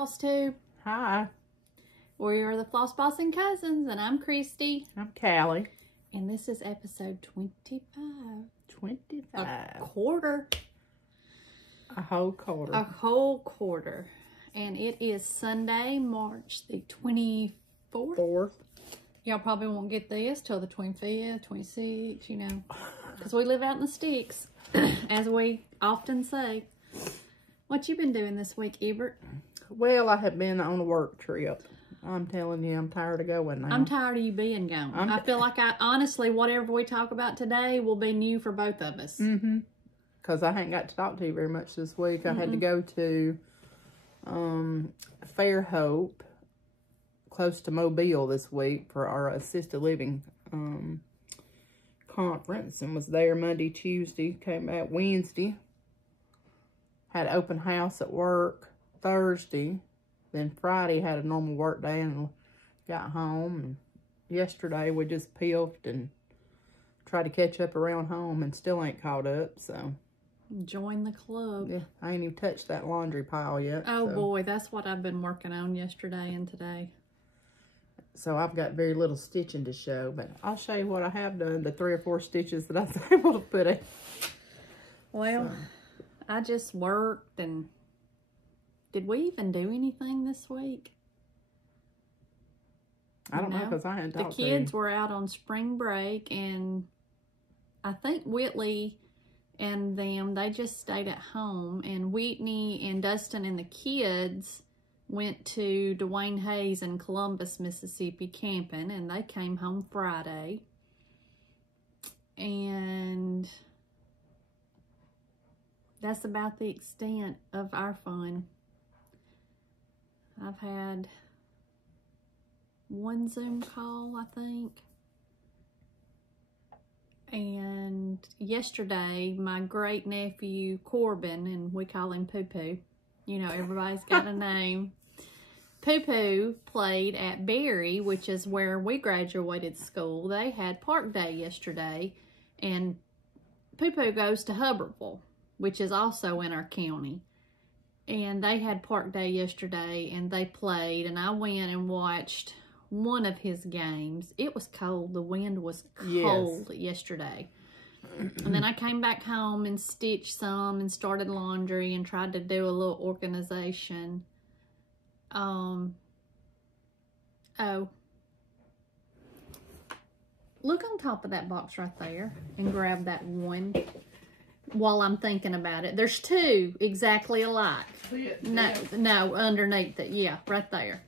FlossTube. Hi. We are the Floss Bossing Cousins, and I'm Christy. I'm Callie. And this is episode 25. 25. A quarter. A whole quarter. A whole quarter. And it is Sunday, March the 24th. 4th. Y'all probably won't get this till the 25th, 26th, you know. Because we live out in the sticks, as we often say. What you been doing this week, Ebert? Well, I have been on a work trip. I'm telling you, I'm tired of going now. I'm tired of you being gone. I feel like honestly, whatever we talk about today will be new for both of us. Mm-hmm. Because I hadn't got to talk to you very much this week. I had to go to Fairhope, close to Mobile this week for our assisted living conference, and was there Monday, Tuesday, came back Wednesday. Had an open house at work Thursday. Then Friday had a normal work day and got home. And yesterday we just pilfed and tried to catch up around home and still ain't caught up, so. Join the club. Yeah, I ain't even touched that laundry pile yet. Oh so. Boy, that's what I've been working on yesterday and today. So I've got very little stitching to show, but I'll show you what I have done, the 3 or 4 stitches that I was able to put in. Well, so. I just worked, and did we even do anything this week? I don't know, because I hadn't talked to The kids were out on spring break, and I think Whitley and them, they just stayed at home, and Whitney and Dustin and the kids went to Dwayne Hayes in Columbus, Mississippi camping, and they came home Friday. And that's about the extent of our fun. I've had one Zoom call, I think. And yesterday, my great nephew Corbin, and we call him Poo Poo. You know, everybody's got a name. Poo Poo played at Berry, which is where we graduated school. They had park day yesterday, and Poo Poo goes to Hubbardville, which is also in our county. And they had park day yesterday, and they played, and I went and watched one of his games. It was cold. The wind was cold yesterday. And then I came back home and stitched some and started laundry and tried to do a little organization. Oh. Look on top of that box right there and grab that one while I'm thinking about it. There's 2 exactly alike. No, underneath it. Yeah, right there.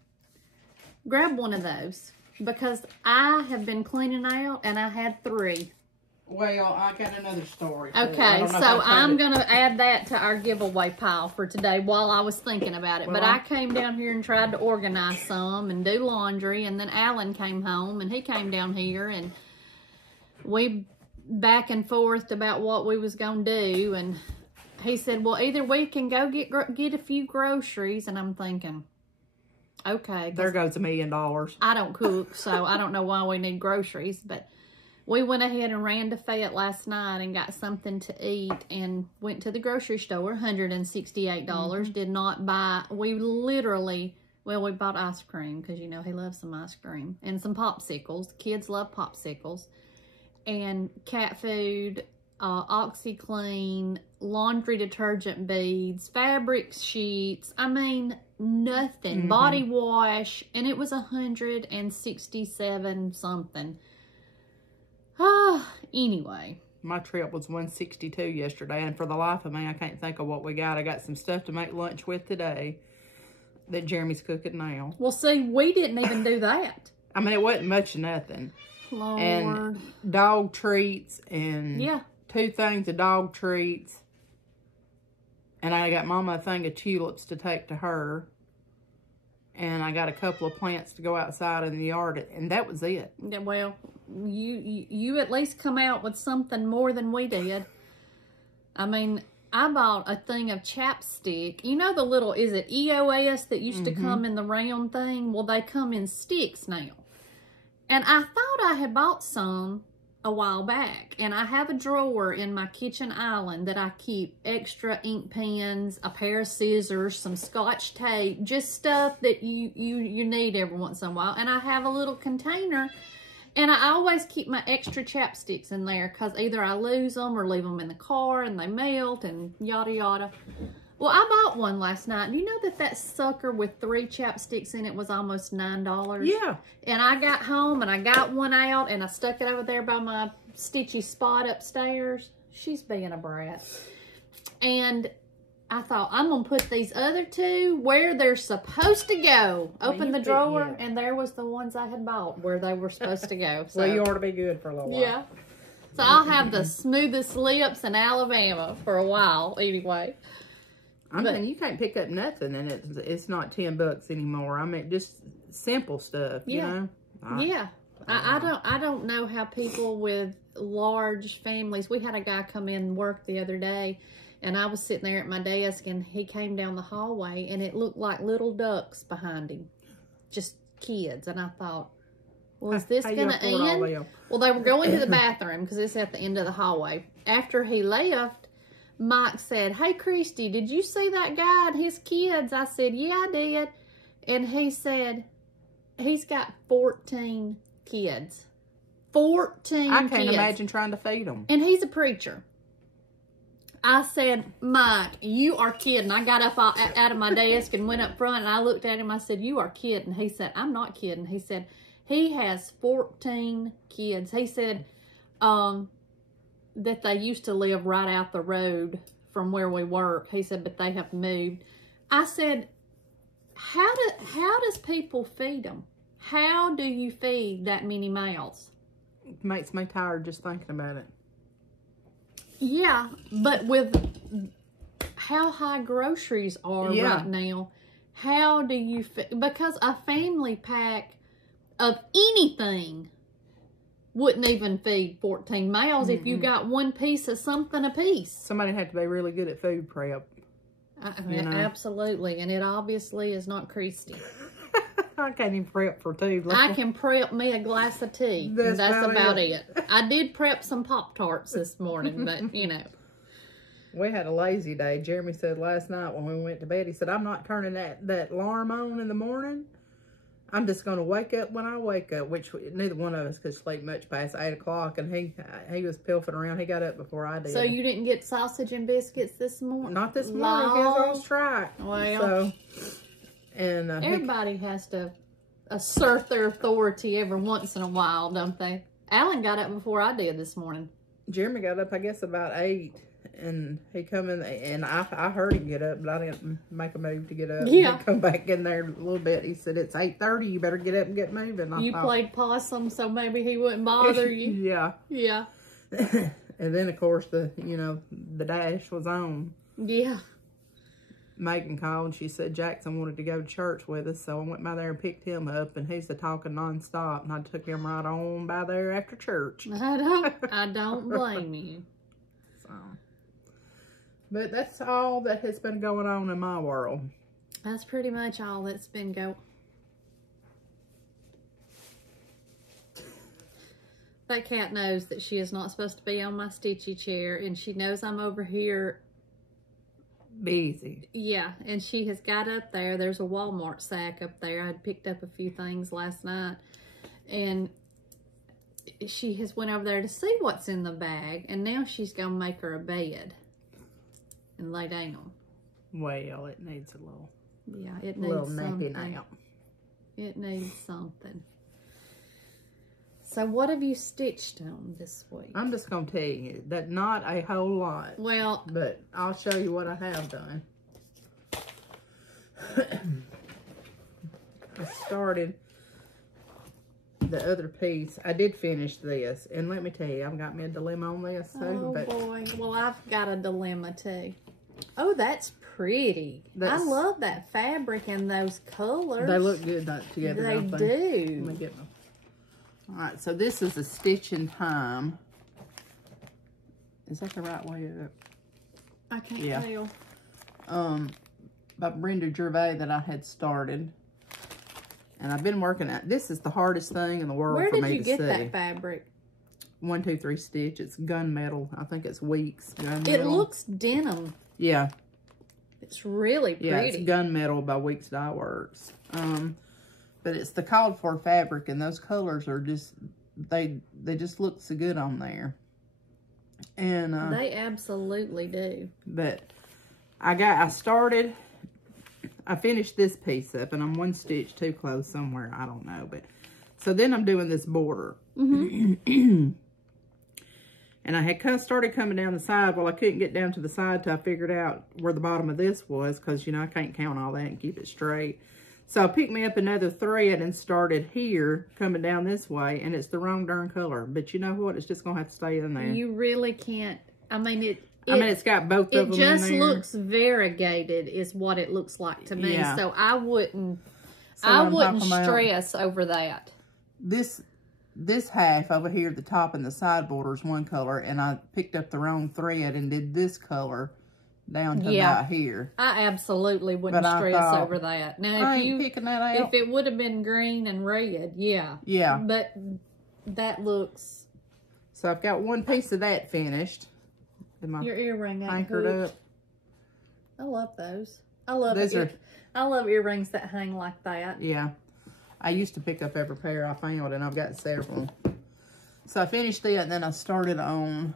Grab one of those, because I have been cleaning out and I had 3. Well, I got another story. Okay, so I'm going to add that to our giveaway pile for today while I was thinking about it. Well, but I came down here and tried to organize some and do laundry, and then Alan came home, and he came down here, and we back and forth about what we was going to do, and he said, well, either we can go get a few groceries, and I'm thinking, okay. There goes $1 million. I don't cook, so I don't know why we need groceries, but we went ahead and ran to Fayette last night and got something to eat and went to the grocery store, $168, did not buy, we literally, well, we bought ice cream because, you know, he loves some ice cream, and some popsicles. The kids love popsicles, and cat food, OxyClean, laundry detergent beads, fabric sheets. I mean, nothing. Body wash, and it was $167 something. Anyway. My trip was $162 yesterday, and for the life of me, I can't think of what we got. I got some stuff to make lunch with today that Jeremy's cooking now. Well, see, we didn't even do that. I mean, it wasn't much of nothing. Lord. And dog treats, and 2 things of dog treats. And I got Mama a thing of tulips to take to her. And I got a couple of plants to go outside in the yard, and that was it. Yeah, well, you at least come out with something more than we did. I mean, I bought a thing of chapstick. You know the little, is it EOS that used to come in the round thing? Well, they come in sticks now. And I thought I had bought some a while back, and I have a drawer in my kitchen island that I keep extra ink pens, a pair of scissors, some scotch tape, just stuff that you need every once in a while. And I have a little container, and I always keep my extra chapsticks in there because either I lose them or leave them in the car and they melt and yada yada. Well, I bought one last night. Do you know that sucker with 3 chapsticks in it was almost $9? Yeah. And I got home and I got one out and I stuck it over there by my stitchy spot upstairs. She's being a brat. And I thought, I'm going to put these other 2 where they're supposed to go. Open the drawer, and there was the ones I had bought where they were supposed to go. So, well, you ought to be good for a little while. Yeah. So I'll have the smoothest lips in Alabama for a while anyway. I mean, you can't pick up nothing, and it's not $10 anymore. I mean, just simple stuff, you know? Yeah. I don't know how people with large families. We had a guy come in and work the other day, and I was sitting there at my desk, and he came down the hallway, and it looked like little ducks behind him. Just kids. And I thought, well, is this going to end? Well, they were going to the bathroom because it's at the end of the hallway. After he left, Mike said, hey, Christy, did you see that guy and his kids? I said, yeah, I did. And he said, he's got 14 kids. 14 I can't imagine trying to feed them. And he's a preacher. I said, Mike, you are kidding. I got up out of my desk and went up front, and I looked at him. I said, you are kidding. He said, I'm not kidding. He said, he has 14 kids. He said, that they used to live right out the road from where we work. He said, but they have moved. I said, how does people feed them? How do you feed that many mouths? It makes me tired just thinking about it. Yeah, but with how high groceries are right now, how do you feed? Because a family pack of anything wouldn't even feed 14 mouths if you got one piece of something a piece. Somebody had to be really good at food prep. Absolutely, and it obviously is not Christy. I can't even prep for 2. I can prep me a glass of tea. That's about it. I did prep some Pop-Tarts this morning, but you know. We had a lazy day. Jeremy said last night when we went to bed, he said, I'm not turning that alarm on in the morning. I'm just going to wake up when I wake up, which neither one of us could sleep much past 8 o'clock, and he was pilfering around. He got up before I did. So you didn't get sausage and biscuits this morning? Not this morning. His on strike. Well, so, and everybody has to assert their authority every once in a while, don't they? Alan got up before I did this morning. Jeremy got up, I guess, about 8. And he come in, and I heard him get up, but I didn't make a move to get up. Yeah. Come back in there a little bit. He said, it's 8:30. You better get up and get moving. You played possum, so maybe he wouldn't bother you. Yeah. Yeah. And then, of course, the dash was on. Yeah. Megan called, and she said Jackson wanted to go to church with us, so I went by there and picked him up, and he's talking nonstop, and I took him right on by there after church. I don't blame you. So... But that's all that has been going on in my world. That's pretty much all that's been going. That cat knows that she is not supposed to be on my stitchy chair, and she knows I'm over here. Busy. Yeah, and she has got up there. There's a Walmart sack up there. I had picked up a few things last night, and she has went over there to see what's in the bag, and now she's going to make her a bed and lay down. Well, it needs a little... Yeah, it needs little something. nappy nap. It needs something. So what have you stitched on this week? I'm just going to tell you that not a whole lot. Well... But I'll show you what I have done. I started the other piece. I did finish this. And let me tell you, I've got me a dilemma on this too. Oh, boy. Well, I've got a dilemma too. Oh, that's pretty. I love that fabric and those colors. They look good together. They do. Let me get them. All right, so this is a Stitch in Time. Is that the right way up? I can't tell. By Brenda Gervais that I had started. And I've been working at, this is the hardest thing in the world for me to see. Where did you get that fabric? 1, 2, 3 stitch. It's gunmetal. I think it's Weeks gunmetal. It looks denim. Yeah. It's really pretty. Yeah, it's gunmetal by Weeks Dye Works. But it's the called for fabric, and those colors are just, they just look so good on there. And they absolutely do. But I finished this piece up, and I'm 1 stitch too close somewhere. I don't know, but so then I'm doing this border. And I had kind of started coming down the side. Well, I couldn't get down to the side till I figured out where the bottom of this was, because, you know, I can't count all that and keep it straight. So I picked me up another thread and started here, coming down this way, and it's the wrong darn color. But you know what? It's just going to have to stay in there. You really can't. I mean, it's got both of them in there. It just looks variegated is what it looks like to me. Yeah. So I wouldn't stress over that. This half over here, the top and the side border is one color, and I picked up the wrong thread and did this color down to about here. I absolutely wouldn't stress over that. Now, picking that out. If it would have been green and red, yeah. But that looks. So I've got 1 piece of that finished. Your earring anchored up. I love those. I love earrings that hang like that. Yeah. I used to pick up every pair I found, and I've got several. So I finished that, and then I started on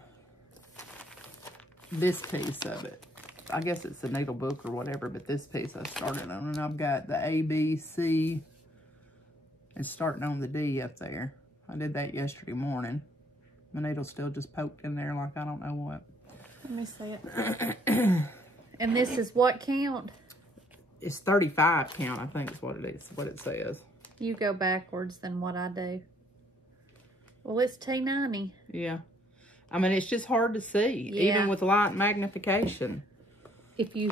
this piece of it. I guess it's a needle book or whatever, but this piece I started on, and I've got the A, B, C, and starting on the D up there. I did that yesterday morning. My needle's still just poked in there like I don't know what. Let me see it. And this is what count? It's 35 count, I think is what it is, what it says. You go backwards than what I do. Well, it's T90. Yeah. I mean, it's just hard to see, even with light magnification. If you,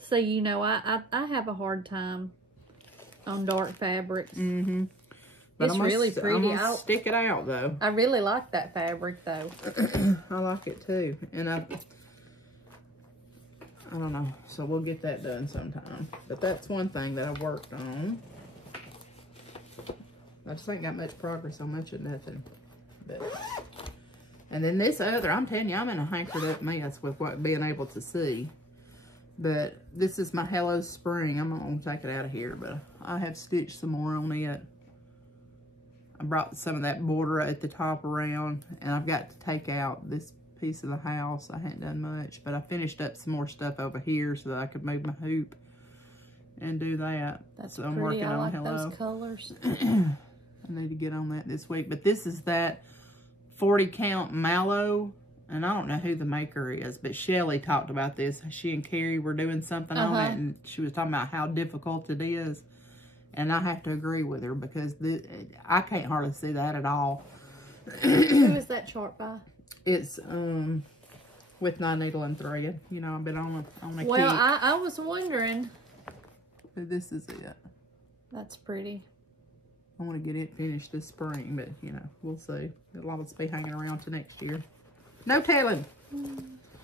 So, you know, I have a hard time on dark fabrics. But it's really pretty. I'm gonna stick it out, though. I really like that fabric, though. I like it, too. And I don't know. So we'll get that done sometime. But that's one thing that I've worked on. I just ain't got much progress on much of nothing. But, and then this other, I'm telling you, I'm in a hankered up mess with what being able to see. But this is my Hello Spring. I'm not going to take it out of here, but I have stitched some more on it. I brought some of that border at the top around, and I've got to take out this piece of the house. I hadn't done much, but I finished up some more stuff over here so that I could move my hoop and do that. That's so pretty. I'm working on like Hello. Those colors. I need to get on that this week. But this is that 40 count mallow, and I don't know who the maker is, but Shelly talked about this. She and Kari were doing something on it, and she was talking about how difficult it is. And I have to agree with her because I can't hardly see that at all. Who is that chart by? It's with 9 needle and thread. You know, I've been on a kit. Well, I was wondering. This is it. That's pretty. I want to get it finished this spring, but you know, we'll see. It'll always be hanging around to next year. No telling.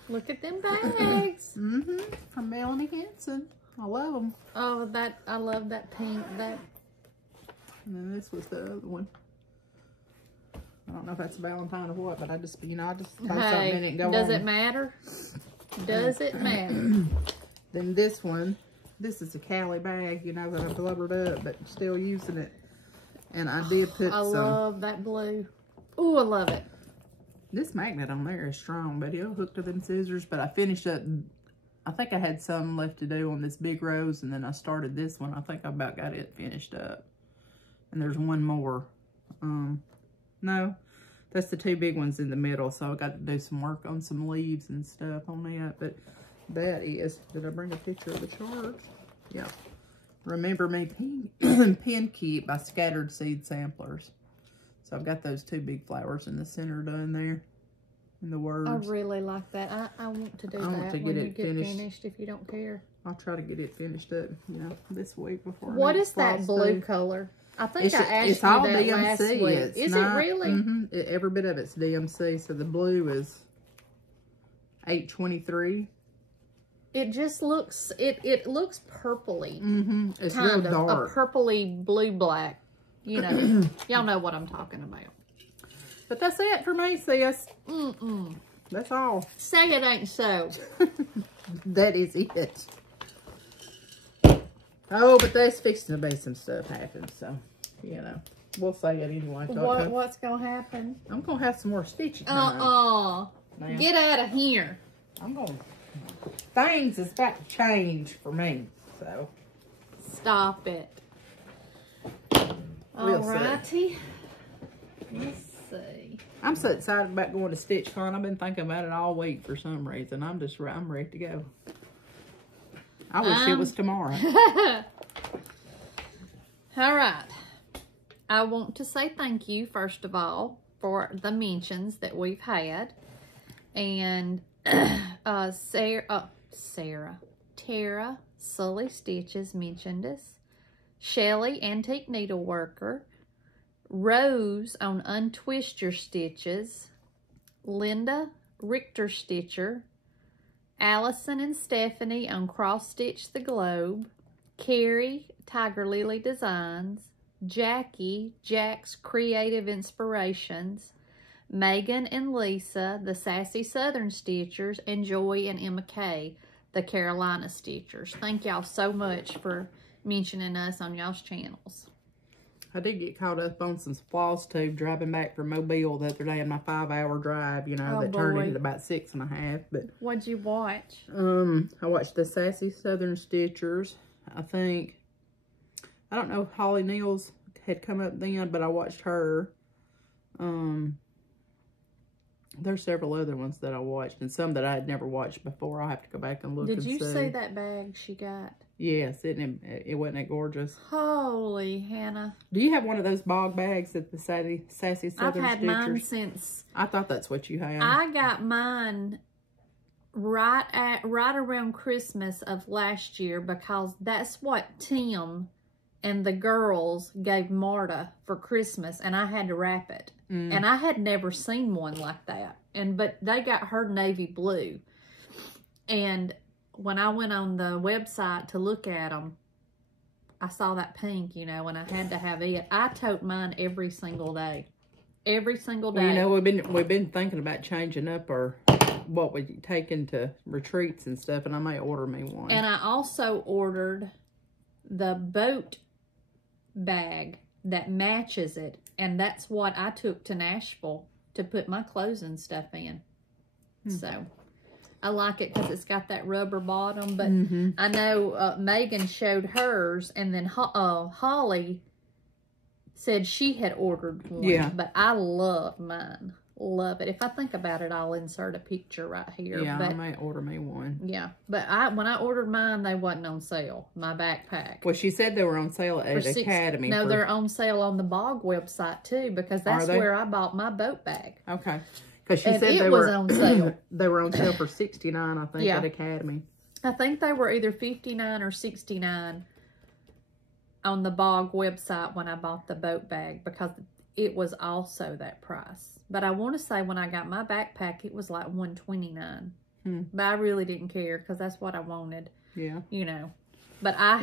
Look at them bags. From Melanie Henson. I love them. Oh, I love that pink. That. And then this was the other one. I don't know if that's a Valentine or what, but I just, you know, I just throw something in it and go does on. it matter? Does it matter? Then this one, this is a Cali bag, you know, that I blubbered up, but still using it. And I did put I love that blue. Ooh, I love it. This magnet on there is strong, but it'll hook to them scissors. But I finished up, I think I had some left to do on this big rose, and then I started this one. I think I about got it finished up. And there's one more. No, that's the 2 big ones in the middle, so I got to do some work on some leaves and stuff on that. But that is, did I bring a picture of the chart? Yeah. Remember Me Pin Kit by Scattered Seed Samplers. So I've got those 2 big flowers in the center done there. In the words. I really like that. I want to do that want to when get you it get finished, if you don't care. I'll try to get it finished up, you know, this week before. What is that blue color? I think I asked you that last week. Is it really? Every bit of it's DMC. So the blue is 823. It just looks, it looks purpley. It's kind real dark. A purpley blue black. You know, y'all know what I'm talking about. But that's it for me, sis. Mm-mm. That's all. Say it ain't so. That is it. Oh, but there's fixing to be some stuff happen, so, you know. We'll say it anyway. What's going to happen? I'm going to have some more stitching time. Get out of here. Things is about to change for me, so. Stop it. We'll Alrighty. see. Let's see. I'm so excited about going to StitchCon. I've been thinking about it all week for some reason. I'm ready to go. I wish it was tomorrow. All right. I want to say thank you, first of all, for the mentions that we've had. And Tara, Sully Stitches mentioned us. Shelly, Antique Needleworker. Rose on Untwist Your Stitches. Lynda, Richter Stitcher. Allison and Stephanie on Cross Stitch the Globe. Kari, Tiger Lily Designs. Jackie, Jack's Creative Inspirations. Megan and Lisa, the Sassy Southern Stitchers. And Joy and Emma Kay, the Carolina Stitchers. Thank y'all so much for mentioning us on y'all's channels. I did get caught up on some FlossTube driving back from Mobile the other day in my 5-hour drive, you know, that turned into about 6.5. But what'd you watch? I watched the Sassy Southern Stitchers. I don't know if Holly Neals had come up then, but I watched her. There's several other ones that I watched, and some that I had never watched before. I'll have to go back and look and see. Did you see that bag she got? Yes, it wasn't that gorgeous. Holy Hannah. Do you have one of those bog bags at the Sassy Southern Stitchers? I've had mine since... I thought that's what you had. I got mine right around Christmas of last year, because that's what Tim and the girls gave Marta for Christmas, and I had to wrap it. And I had never seen one like that. But they got her navy blue. And when I went on the website to look at them, I saw that pink, you know, and I had to have it. I tote mine every single day. Every single day. Well, you know, we've been thinking about changing up our what we take into retreats and stuff, and I may order me one. And I also ordered the boat bag that matches it, and that's what I took to Nashville to put my clothes and stuff in. So I like it because it's got that rubber bottom. But I know Megan showed hers, and then Holly said she had ordered one. Yeah. But I love mine. Love it. If I think about it, I'll insert a picture right here. Yeah, I may order me one. Yeah, but when I ordered mine, they wasn't on sale. My backpack. Well, she said they were on sale at Academy. No, they're on sale on the Bog website too, because that's where I bought my boat bag. Okay, because she said they were on sale. They were on sale for $69, I think, at Academy. I think they were either $59 or $69 on the Bog website when I bought the boat bag, because it was also that price. But I want to say when I got my backpack, it was like $129. But I really didn't care, because that's what I wanted. Yeah. You know. But I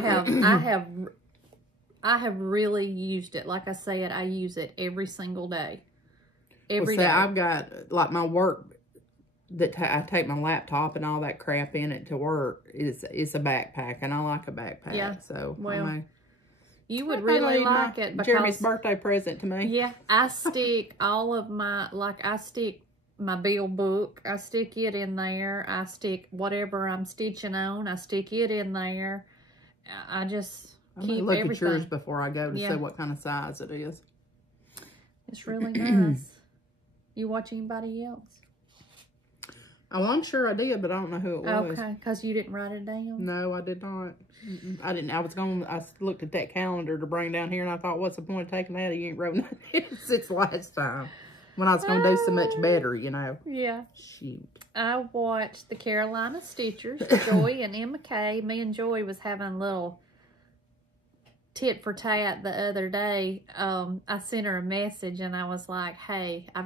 have really used it. Like I said, I use it every single day. Every day. I've got, like, my work that I take my laptop and all that crap in it to work. It's a backpack, and I like a backpack. Yeah. So, well, you would really like it, because Jeremy's birthday present to me. Yeah, I stick all of my, I stick my bill book. I stick it in there. I stick whatever I'm stitching on. I stick it in there. I just keep everything. Look at yours before I go to see what kind of size it is. It's really nice. You watch anybody else? Oh, I'm sure I did, but I don't know who it was. Okay, because you didn't write it down? No, I did not. I didn't. I looked at that calendar to bring down here, and I thought, what's the point of taking that? You ain't wrote nothing since last time. When I was going to do so much better, you know. Yeah. Shoot. I watched the Carolina Stitchers, Joy and Emma Kay. Me and Joy was having a little tit for tat the other day. I sent her a message, and I was like, hey, I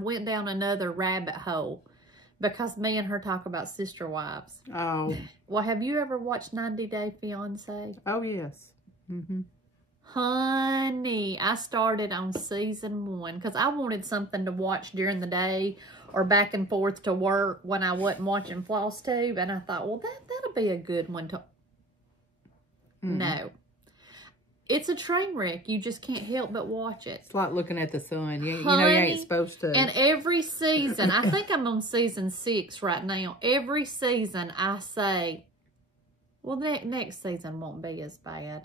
went down another rabbit hole, because me and her talk about sister wives. Oh. Well, have you ever watched 90 Day Fiancé? Oh, yes. Honey, I started on season 1 because I wanted something to watch during the day or back and forth to work when I wasn't watching FlossTube, and I thought, well, that'll be a good one to... No. It's a train wreck. You just can't help but watch it. It's like looking at the sun. You Honey, know you ain't supposed to. And every season, I think I'm on season 6 right now. Every season I say, well, next season won't be as bad.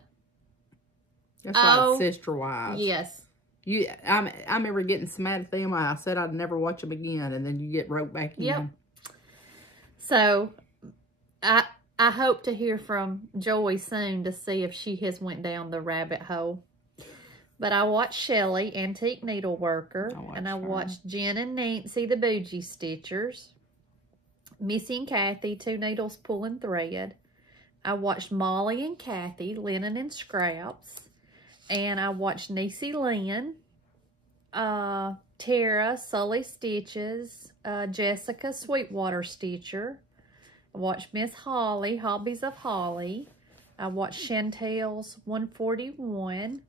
That's like Sister Wives. Yes. I remember getting so mad at them. I said I'd never watch them again, and then you get roped back in. Yep. So, I hope to hear from Joy soon to see if she has went down the rabbit hole. But I watched Shelly, Antique Needleworker, and I watched Jenn and Neicie, the Bougie Stitchers. Missy and Kathy, 2 Needles Pulling Thread. I watched Molly and Kathy, Linen and Scraps. And I watched Neicie Lynn, Tara, Sully Stitches, Jessica, Sweetwater Stitcher. I watched Miss Holly, Hobbies of Holly. I watched Chantelles 141.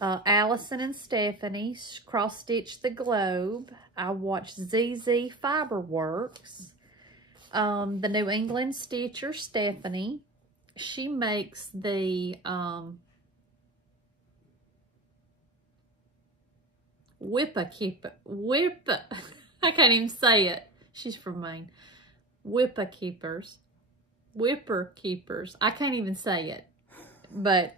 Allison and Stephanie, Cross Stitch the Globe. I watched ZZ Fiberworks. The New England Stitcher, Stephanie. She makes the... I can't even say it. She's from Maine. Whipper Keepers. I can't even say it. But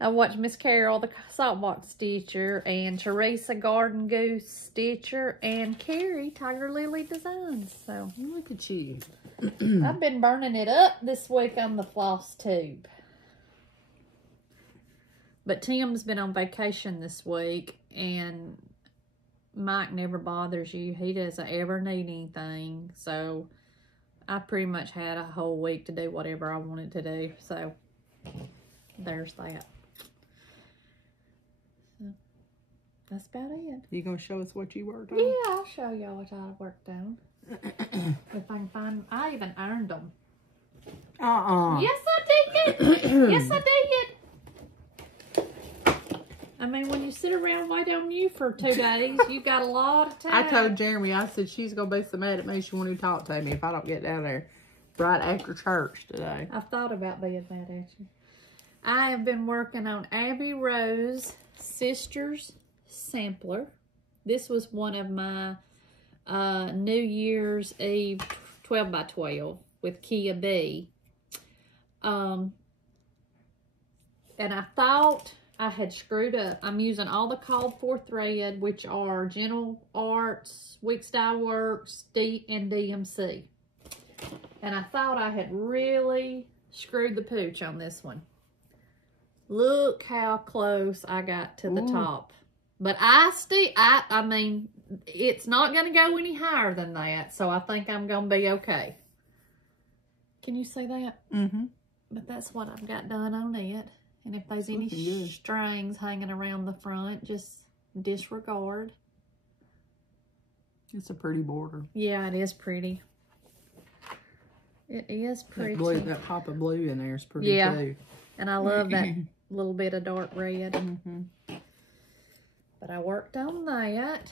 I watched Miss Carol, the Saltbox Stitcher, and Teresa, Garden Goose Stitcher, and Kari, Tiger Lily Designs. So look at you. I've been burning it up this week on the FlossTube. But Tim's been on vacation this week, and Mike never bothers you. He doesn't ever need anything. So I pretty much had a whole week to do whatever I wanted to do. So there's that. So that's about it. You gonna show us what you worked on? Yeah, I'll show y'all what I worked on. If I can find, I even ironed them. Yes, I did. Yes, I did. I mean, when you sit around and wait on you for 2 days, you got a lot of time. I told Jeremy, I said, she's going to be so mad at me, she won't even talk to me if I don't get down there right after church today. I've thought about being mad at you. I have been working on Abby Rose Sisters Sampler. This was one of my New Year's Eve 12 by 12 with Kia B. And I thought I had screwed up. I'm using all the called for thread, which are Gentle Arts, Week Style Works, and DMC. And I thought I had really screwed the pooch on this one. Look how close I got to the top. But I mean, it's not going to go any higher than that. So I think I'm going to be okay. Can you see that? Mm-hmm. But that's what I've got done on it. And if there's any strings hanging around the front, just disregard. It's a pretty border. Yeah, it is pretty. It is pretty. That blue, that pop of blue in there is pretty too. And I love that little bit of dark red. But I worked on that.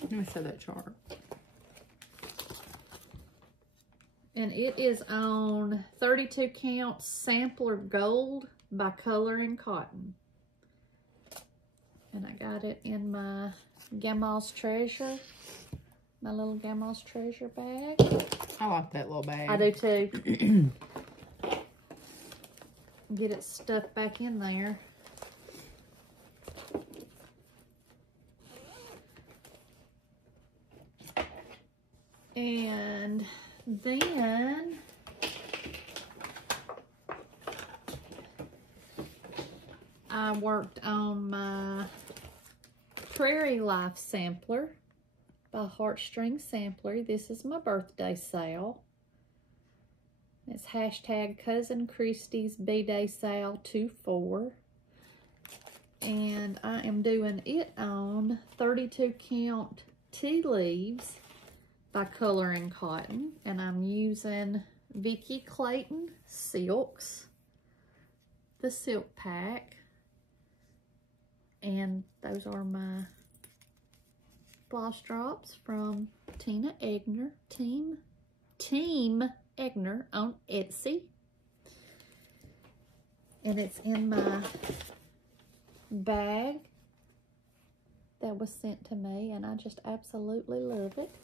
Let me see that chart. And it is on 32 count Sampler Gold by Color and Cotton. And I got it in my Grandma's Treasure. My little Grandma's Treasure bag. I like that little bag. I do too. Get it stuffed back in there. And then I worked on my Prairie Life Sampler by Heartstring Sampler. This is my birthday sale. It's hashtag Cousin Christie's B-Day Sale 24. And I am doing it on 32 count tea leaves by Color and Cotton, and I'm using Vicki Clayton Silks the silk pack. And those are my floss drops from Team Egner on Etsy. And it's in my bag that was sent to me, and I just absolutely love it.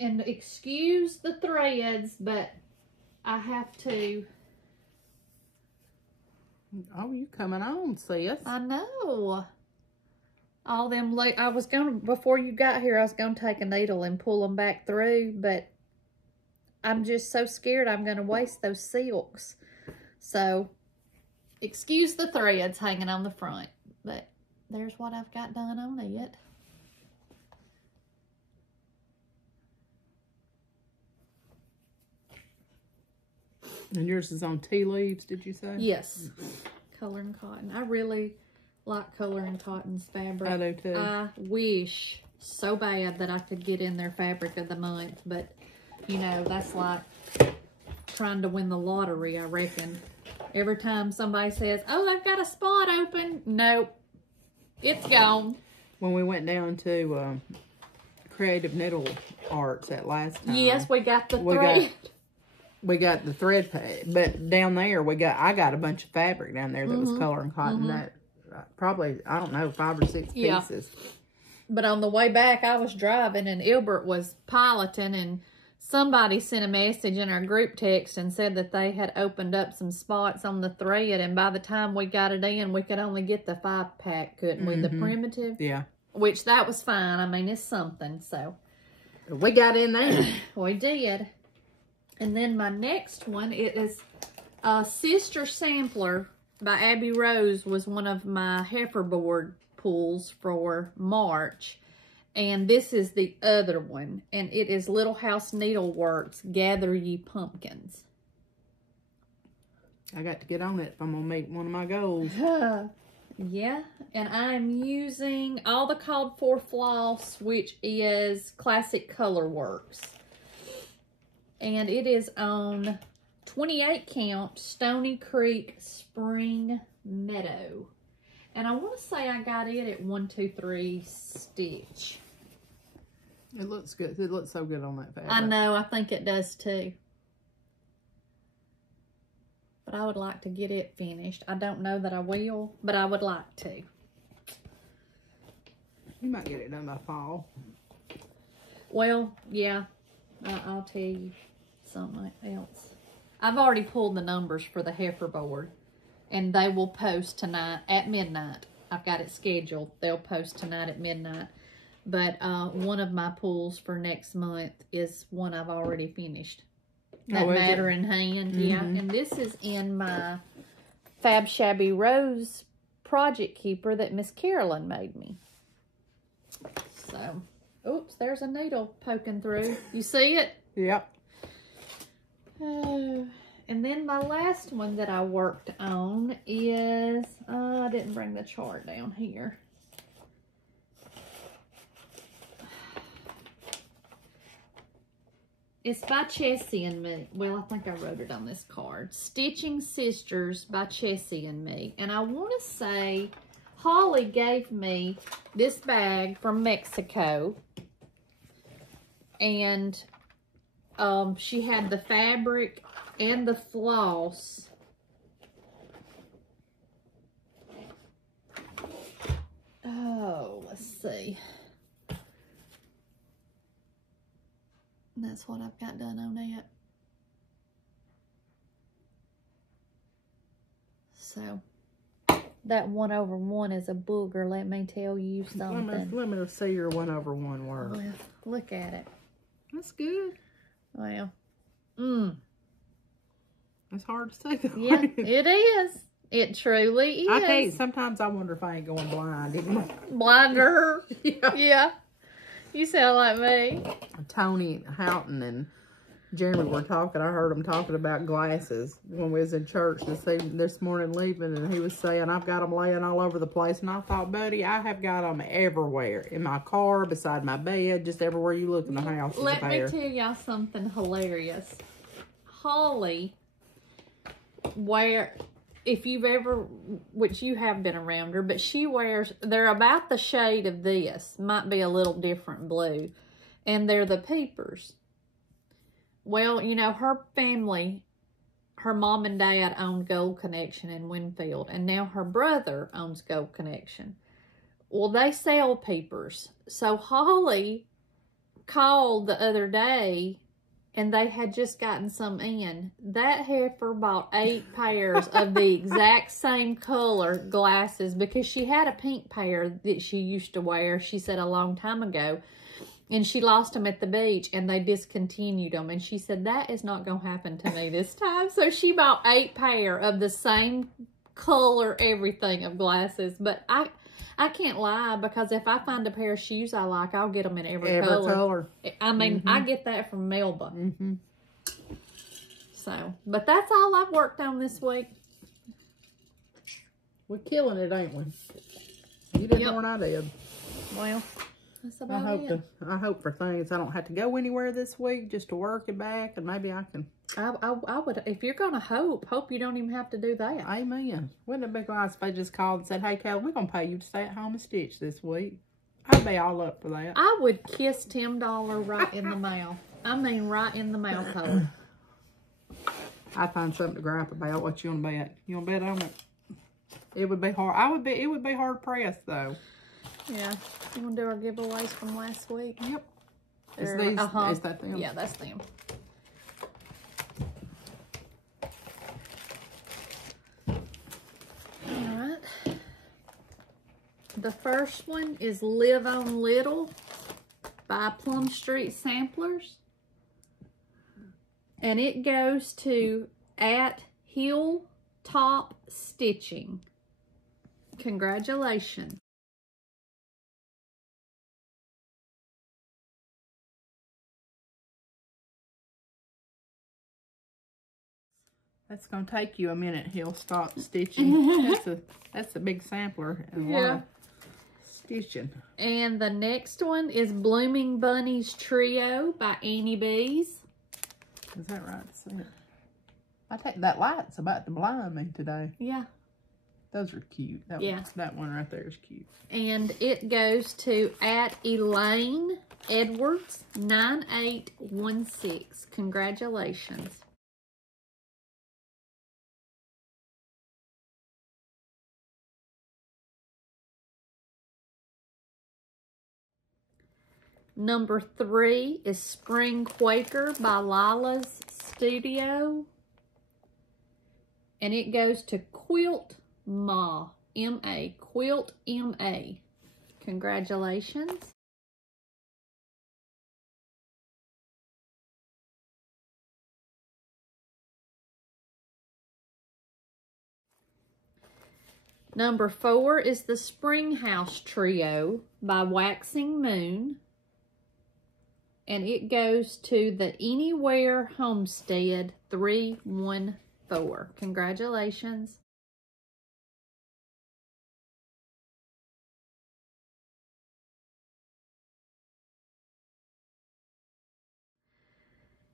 And excuse the threads, but I have to. Oh, you coming on, sis? I know. All them, I was going to, before you got here, I was going to take a needle and pull them back through, but I'm just so scared I'm going to waste those silks. So, excuse the threads hanging on the front, but there's what I've got done on it. And yours is on tea leaves, did you say? Yes. Coloring cotton. I really like coloring cotton's fabric. I do too. I wish so bad that I could get in their fabric of the month, but you know, that's like trying to win the lottery, I reckon. Every time somebody says, oh, they've got a spot open, nope, it's gone. When we went down to Creative Needle Arts that last time. Yes, we got the thread. We got the thread pad, but down there I got a bunch of fabric down there that was coloring cotton. That probably, I don't know, 5 or 6 pieces. But on the way back, I was driving and Ilbert was piloting, and somebody sent a message in our group text and said that they had opened up some spots on the thread, and by the time we got it in, we could only get the 5-pack, couldn't we? The primitive. Yeah. Which that was fine. I mean, it's something. So we got in there. We did. And then my next one, it is a Sister Sampler by Abby Rose, was one of my heifer board pulls for March. And this is the other one. And it is Little House Needleworks, Gather Ye Pumpkins. I got to get on it if I'm going to meet one of my goals. Yeah. And I'm using All the Called For Floss, which is Classic Colorworks. And it is on 28 count Stony Creek Spring Meadow. And I want to say I got it at 123 stitch. It looks good. It looks so good on that fabric. I know. I think it does too. But I would like to get it finished. I don't know that I will, but I would like to. You might get it done by fall. Well, yeah. I'll tell you something else. I've already pulled the numbers for the heifer board, and they will post tonight at midnight. I've got it scheduled. They'll post tonight at midnight. But one of my pulls for next month is one I've already finished. That Matter in Hand, yeah. And this is in my Fab Shabby Rose project keeper that Miss Carolyn made me. So, oops, there's a needle poking through. You see it? Yep. And then my last one that I worked on is, I didn't bring the chart down here. It's by Chessie and Me. Well, I think I wrote it on this card. Stitching Sisters by Chessie and Me. And I want to say Holly gave me this bag from Mexico. And she had the fabric and the floss. Oh, let's see. That's what I've got done on it. So, that 1/1 is a booger, let me tell you something. Let me see your 1/1 work. Well, look at it. That's good. Well, It's hard to say though. Yeah, it is. It truly is. I tell you, sometimes I wonder if I ain't going blind. Blinder. Yeah. Yeah. You sound like me. Tony Houghton and Jeremy were talking. I heard them talking about glasses when we was in church this morning leaving, and he was saying, I've got them laying all over the place. And I thought, buddy, I have got them everywhere. In my car, beside my bed, just everywhere you look in the house. Let me tell y'all something hilarious. Holly wear, if you've ever, which you have been around her, but she wears, they're about the shade of this. Might be a little different blue. And they're the Peepers. Well, you know, her family, her mom and dad owned Gold Connection in Winfield. And now her brother owns Gold Connection. Well, they sell Peepers. So Holly called the other day, and they had just gotten some in. That heifer bought 8 pairs of the exact same color glasses because she had a pink pair that she used to wear, she said, a long time ago. And she lost them at the beach, and they discontinued them. And she said, that is not going to happen to me this time. So she bought 8 pair of the same color, everything of glasses. But I can't lie, because if I find a pair of shoes I like, I'll get them in every color. I mean, I get that from Melba. So, but that's all I've worked on this week. We're killing it, ain't we? You did more than I did. Well, that's about it. I hope for things I don't have to go anywhere this week, just to work it back, and maybe I can. I would, if you're going to hope you don't even have to do that. Amen. Wouldn't it be nice if they just called and said, hey, Kelly, we're going to pay you to stay at home and stitch this week? I'd be all up for that. I would kiss Tim Dollar right in the mouth. I mean, right in the mouth hole. I'd find something to gripe about. What you want to bet? You want to bet on it? It would be hard. It would be hard pressed, though. Yeah. You want to do our giveaways from last week? Yep. Is that them? Yeah, that's them. Alright. The first one is Live on Little by Plum Street Samplers. And it goes to @Hilltop Stitching. Congratulations. That's going to take you a minute, Hilltop Stitching. that's a big sampler and a lot of stitching. And the next one is Blooming Bunnies Trio by Annie Bees. Is that right? I take that light's about to blind me today. Yeah. Those are cute. That one right there is cute. And it goes to @Elaine Edwards 9816. Congratulations. Number 3 is Spring Quaker by Lila's Studio. And it goes to Quilt Ma, M-A, Quilt M-A. Congratulations. Number 4 is the Spring House Trio by Waxing Moon. And it goes to the Anywhere Homestead 314. Congratulations.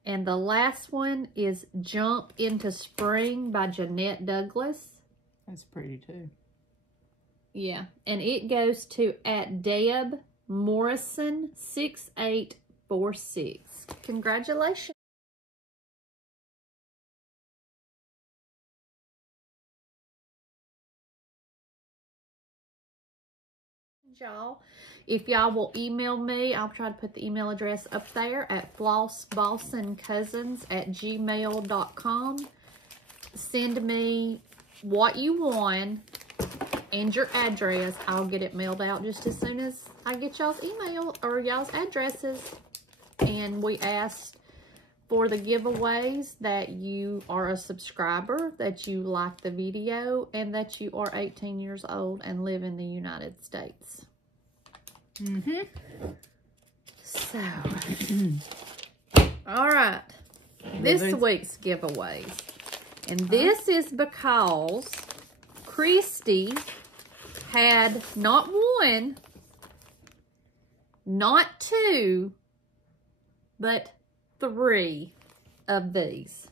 And the last one is Jump into Spring by Jeanette Douglas. That's pretty too. Yeah. And it goes to @Deb Morrison 6846. Congratulations. Y'all, if y'all will email me, I'll try to put the email address up there at flossbossencousins@gmail.com. Send me what you want and your address. I'll get it mailed out just as soon as I get y'all's email or y'all's addresses. And we asked for the giveaways that you are a subscriber, that you like the video, and that you are 18 years old and live in the United States. So, all right, this week's giveaways. And this is because Christy had not 1, not 2, but 3 of these.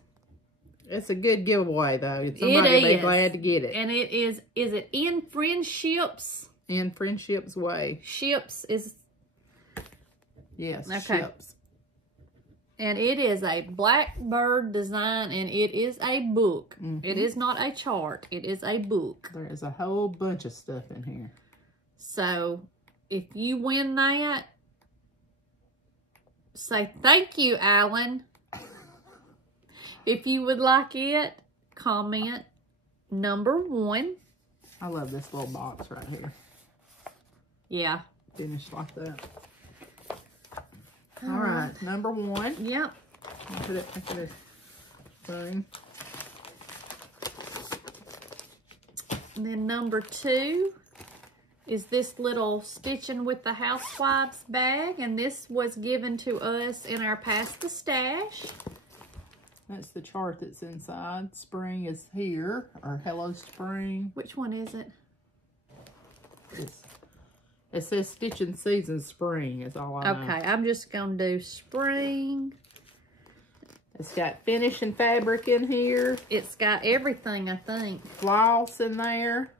It's a good giveaway, though. Somebody will be glad to get it. And it is it In Friendships? In Friendship's Way. Ships is... Yes, okay. Ships. And it is a blackbird design, and it is a book. It is not a chart. It is a book. There is a whole bunch of stuff in here. So, if you win that, say thank you, Alan. If you would like it, comment number 1. I love this little box right here. Yeah. Finished like that. All right, number 1. Yep. Put it back in the thing. And then number 2 is this little Stitching with the Housewives bag, and this was given to us in our Past the Stash. That's the chart that's inside. Spring is here, or Hello Spring. Which one is it? It says Stitching Season Spring is all I know. Okay, I'm just going to do spring. It's got finishing fabric in here. It's got everything, I think. Floss in there.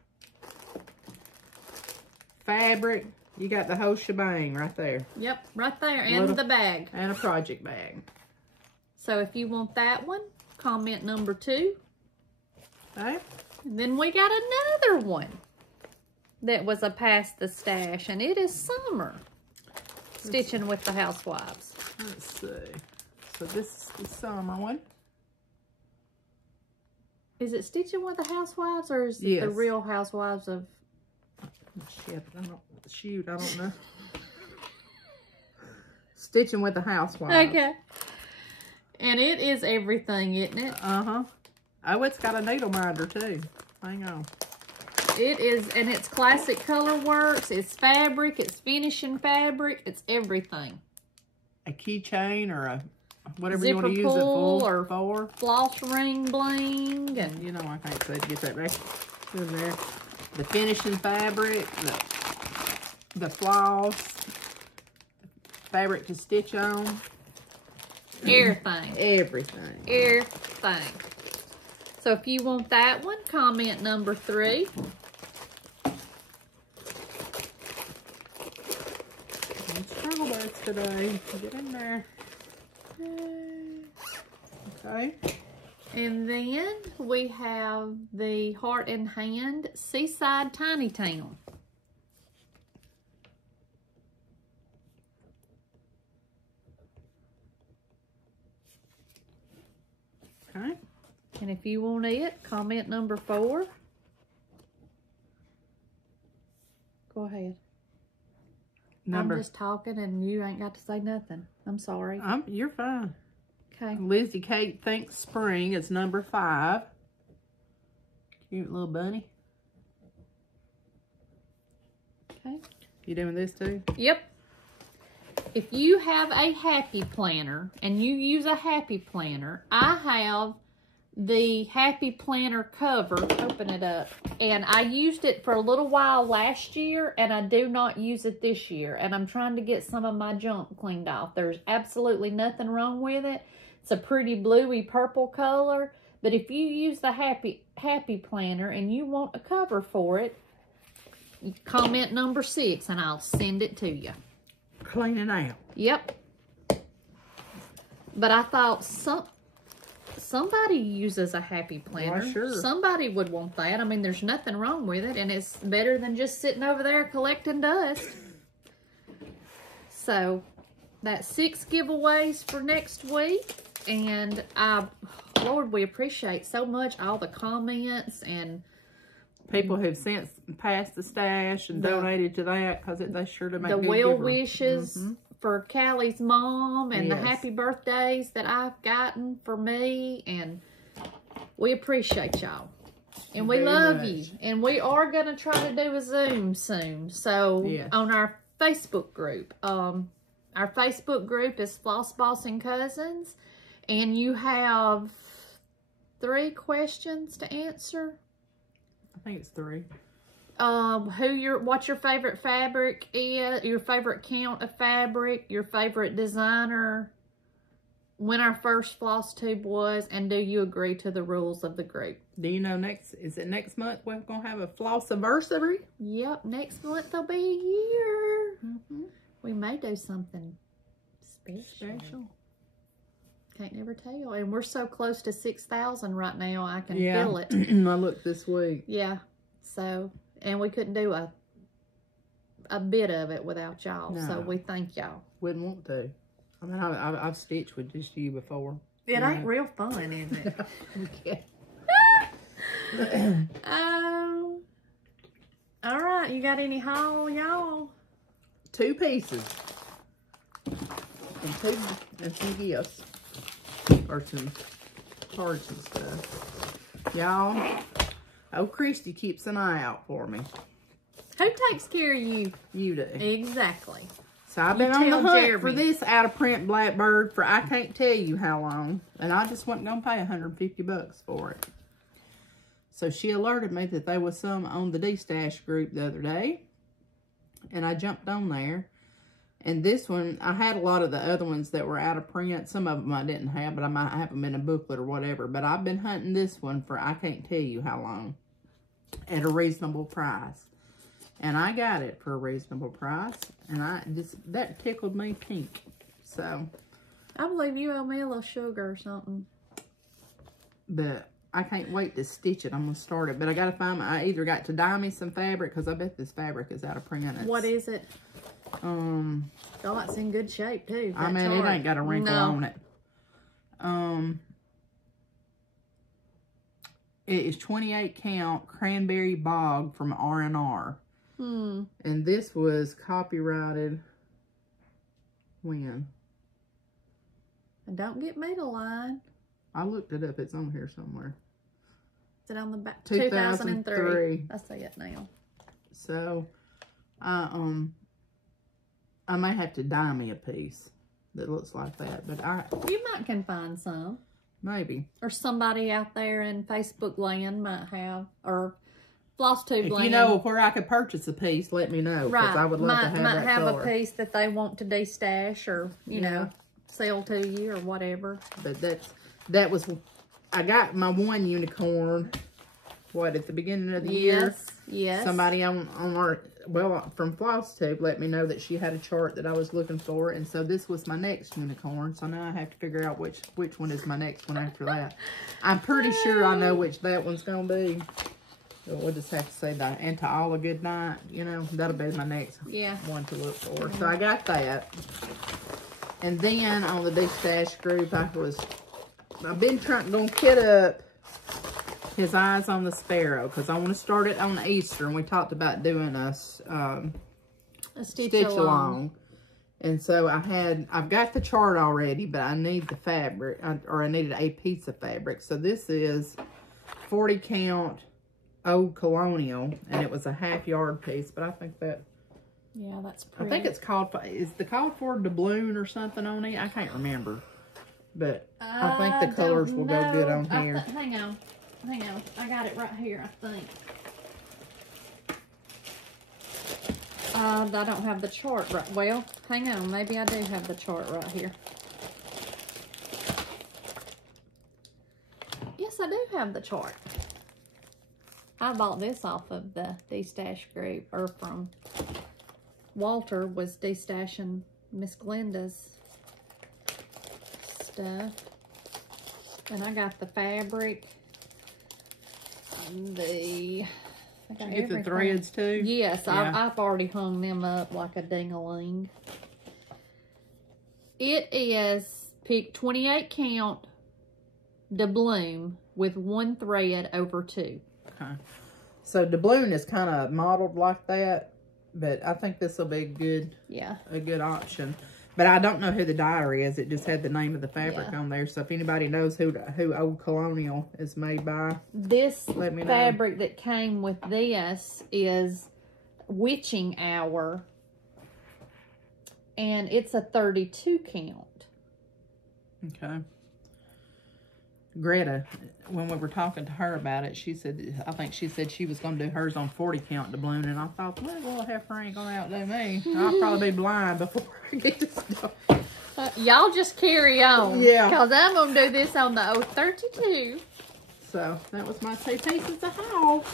Fabric. You got the whole shebang right there. Yep, right there, and the bag. And a project bag. So if you want that one, comment number 2. Okay. And then we got another one that was a Past the Stash, and it is summer. Stitching with the Housewives. Let's see. So this is the summer one. Is it Stitching with the Housewives, or is it the Real Housewives of... Shit, I don't know. Stitching with the Housewives. Okay. And it is everything, isn't it? Uh-huh. Oh, it's got a needle minder, too. Hang on. It is, and it's classic color works. It's fabric. It's finishing fabric. It's everything. A keychain or a whatever Zipper you want to use it for. Floss ring bling. And you know, I can't say to get that back in there. The finishing fabric, the floss, fabric to stitch on. Everything. Everything. Everything. So if you want that one, comment number 3. Struggle birds today. Get in there. Okay. And then we have the Heart and Hand Seaside Tiny Town. Okay. And if you want it, comment number 4. Go ahead. I'm just talking and you ain't got to say nothing. I'm sorry. You're fine. Okay. Lizzie Kate thinks spring is number 5. Cute little bunny. Okay. You doing this too? Yep. If you have a Happy Planner and you use a Happy Planner, I have the Happy Planner cover. Open it up. And I used it for a little while last year, and I do not use it this year. And I'm trying to get some of my junk cleaned off. There's absolutely nothing wrong with it. It's a pretty bluey purple color. But if you use the Happy Planner and you want a cover for it, comment number 6 and I'll send it to you. Cleaning out. Yep. But I thought somebody uses a Happy Planner. Why, sure. Somebody would want that. I mean, there's nothing wrong with it, and it's better than just sitting over there collecting dust. So, that's 6 giveaways for next week. And Lord, we appreciate so much all the comments and people who've since passed the stash and donated to that, because they sure do make the good well givers. wishes for Callie's mom and the happy birthdays that I've gotten for me. And we appreciate y'all. And we love you. And we are going to try to do a Zoom soon. So, on our Facebook group. Our Facebook group is Floss Boss and Cousins. And you have 3 questions to answer. I think it's 3. What your favorite fabric is, your favorite count of fabric, your favorite designer, when our first FlossTube was, and do you agree to the rules of the group? Do you know is it next month we're going to have a Flossiversary? Yep, next month there'll be a year. We may do something special. Can't never tell. And we're so close to 6,000 right now, I can feel it. I looked this week. Yeah, so, and we couldn't do a bit of it without y'all, so we thank y'all. Wouldn't want to. I mean, I've stitched with just you before. It ain't real fun, is it? Okay. All right, you got any haul, y'all? 2 pieces. And some gifts. Or some cards and stuff. Y'all, old Christy keeps an eye out for me. Who takes care of you? You do. Exactly. So I've been on the hunt for this out-of-print Blackbird for I can't tell you how long. And I just wasn't going to pay $150 for it. So she alerted me that there was some on the D-Stash group the other day. And I jumped on there. And this one, I had a lot of the other ones that were out of print. Some of them I didn't have, but I might have them in a booklet or whatever. But I've been hunting this one for I can't tell you how long. At a reasonable price. And I got it for a reasonable price. And that tickled me pink. So. I believe you owe me a little sugar or something. But I can't wait to stitch it. I'm going to start it. But I got to find, I either got to dye me some fabric, because I bet this fabric is out of print. What is it? Oh, it's in good shape too. I mean, it ain't got a wrinkle on it. It is 28 count cranberry bog from R&R. And this was copyrighted when? And don't get me to line. I looked it up. It's on here somewhere. Is it on the back? 2003. I see it now. So, I may have to dye me a piece that looks like that, but you might can find some. Maybe. Or somebody out there in Facebook land might have, or FlossTube land. If you know where I could purchase a piece, let me know. Right. I would love to have might that have color. a piece that they want to de-stash or, you know, sell to you or whatever. But that was, I got my one unicorn, at the beginning of the year. Yes. Somebody on our, from FlossTube let me know that she had a chart that I was looking for. And so this was my next unicorn. So now I have to figure out which one is my next one after that. I'm pretty sure I know which that one's going to be. So we'll just have to say that. And to all a good night. You know, that'll be my next one to look for. So I got that. And then on the D-Stash group, I've been trying to get up His Eyes on the Sparrow, because I want to start it on Easter, and we talked about doing a stitch along. And so I've got the chart already, but I need the fabric, or I needed a piece of fabric. So this is 40 count Old Colonial, and it was a half yard piece, but I think that, yeah, that's pretty. I think it's called, is the called for doubloon or something on it? I can't remember, but I think the colors will go good on here. Hang on. I got it right here, I think. I don't have the chart right. Well, hang on. Maybe I do have the chart right here. Yes, I do have the chart. I bought this off of the D-Stash group, or from Walter was D-Stashing Miss Glenda's stuff. And I got the fabric. Did you get the threads too? Yes, yeah. I've already hung them up like a ding-a-ling. It is pick 28 count doubloon with 1 thread over 2. Okay. So doubloon is kind of modeled like that, but I think this will be a good option. But I don't know who the dyer is. It just had the name of the fabric on there. So if anybody knows who Old Colonial is made by, this let me know. Fabric that came with this is Witching Hour. And it's a 32 count. Okay. Greta, when we were talking to her about it, she said, I think she said she was going to do hers on 40 count doubloon, and I thought, well, little heifer ain't going to outdo me. I'll probably be blind before I get this done. Y'all just carry on. Yeah. Because I'm going to do this on the 032. So, that was my 2 pieces of haul.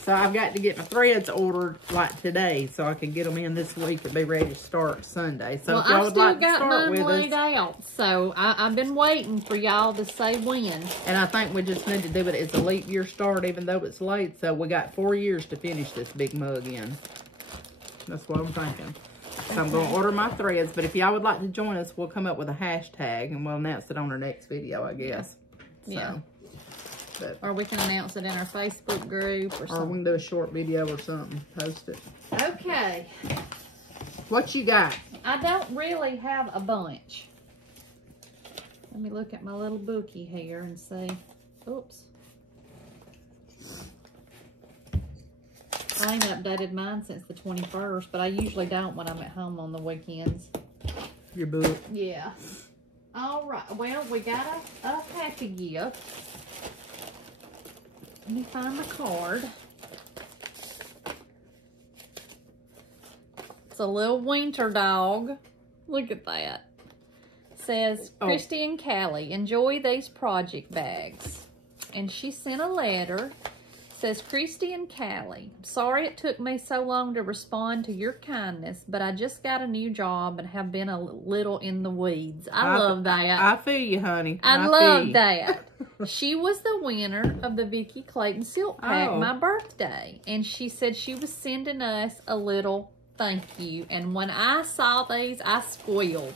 So, I've got to get my threads ordered, like, today, so I can get them in this week and be ready to start Sunday. So, Well, if y'all I've would still like to got start mine with laid us. out. So, I've been waiting for y'all to say when. And I think we just need to do it as a leap year start, even though it's late. So, we got 4 years to finish this big mug in. That's what I'm thinking. So, I'm going to order my threads. But if y'all would like to join us, we'll come up with a hashtag. And we'll announce it on our next video, I guess. Yeah. So, but, Or we can announce it in our Facebook group or or we something. can do a short video or something. Post it. Okay. What you got? I don't really have a bunch. Let me look at my little bookie here and see. Oops. I ain't updated mine since the 21st, but I usually don't when I'm at home on the weekends. Your book. Yeah. All right. Well, we got a happy gift. Let me find the card. It's a little winter dog. Look at that. It says, Christy and Callie, enjoy these project bags. And she sent a letter. Says, Christy and Callie, sorry it took me so long to respond to your kindness, but I just got a new job and have been a little in the weeds. I love that. I feel you, honey. I love that. She was the winner of the Vicki Clayton Silk Pack, my birthday. And she said she was sending us a little thank you. And when I saw these, I squealed.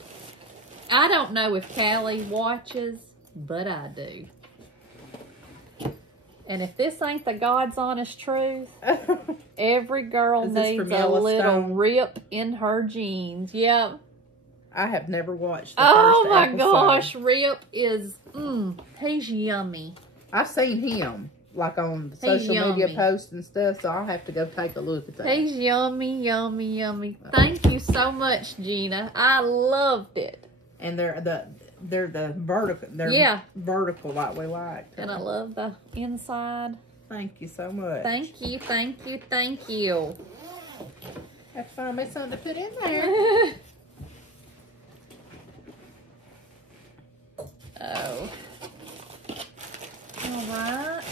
I don't know if Callie watches, but I do. And if this ain't the God's honest truth, every girl needs a little rip in her jeans. Yep. I have never watched the Oh first my episode. gosh, Rip is, he's yummy. I've seen him, like on social media posts and stuff, so I'll have to go take a look at that. He's yummy, yummy, yummy. Thank you so much, Gina. I loved it. And they're the vertical. They're vertical like we like. And I love the inside. Thank you so much. Thank you, thank you, thank you. Have to find me something to put in there. Oh. All right.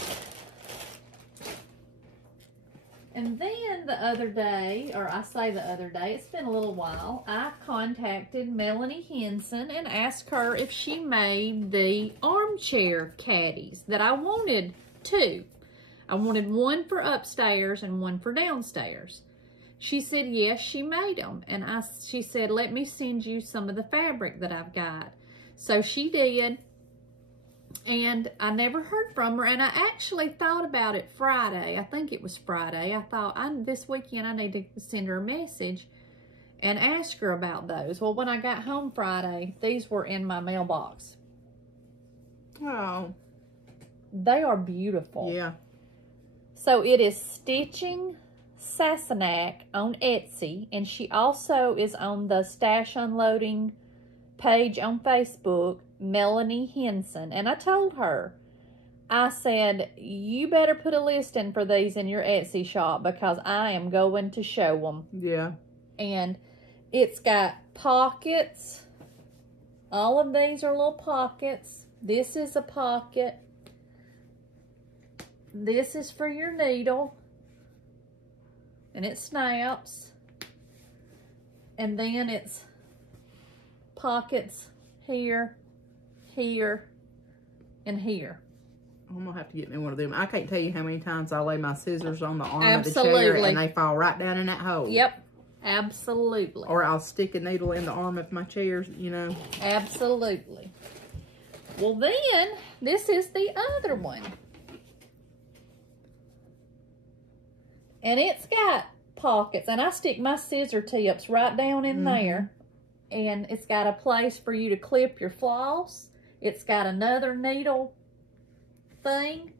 And then the other day, or I say the other day, it's been a little while, I contacted Melanie Henson and asked her if she made the armchair caddies that I wanted two. I wanted one for upstairs and one for downstairs. She said, yes, she made them. And she said, let me send you some of the fabric that I've got. So she did. And I never heard from her, and I actually thought about it Friday. I think it was Friday. I thought, this weekend I need to send her a message and ask her about those. Well, when I got home Friday, these were in my mailbox. Oh. They are beautiful. Yeah. So it is Stitching Sassenach on Etsy, and she also is on the Stash Unloading page on Facebook, Melanie Henson. And I told her, I said, you better put a list in for these in your Etsy shop because I am going to show them. Yeah. And it's got pockets. All of these are little pockets. This is a pocket. This is for your needle. And it snaps. And then it's pockets here, here, and here. I'm going to have to get me one of them. I can't tell you how many times I lay my scissors on the arm Absolutely. of the chair and they fall right down in that hole. Yep, absolutely. Or I'll stick a needle in the arm of my chairs, you know. Absolutely. Well then, this is the other one. And it's got pockets. And I stick my scissor tips right down in there. And it's got a place for you to clip your floss. It's got another needle thing.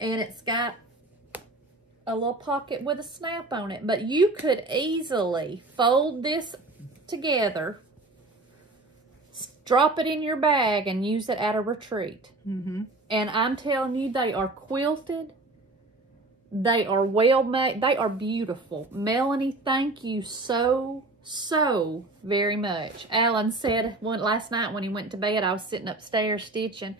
And it's got a little pocket with a snap on it. But you could easily fold this together, drop it in your bag, and use it at a retreat. And I'm telling you, they are quilted. They are well made. They are beautiful. Melanie, thank you so very much. Alan said last night when he went to bed, I was sitting upstairs stitching,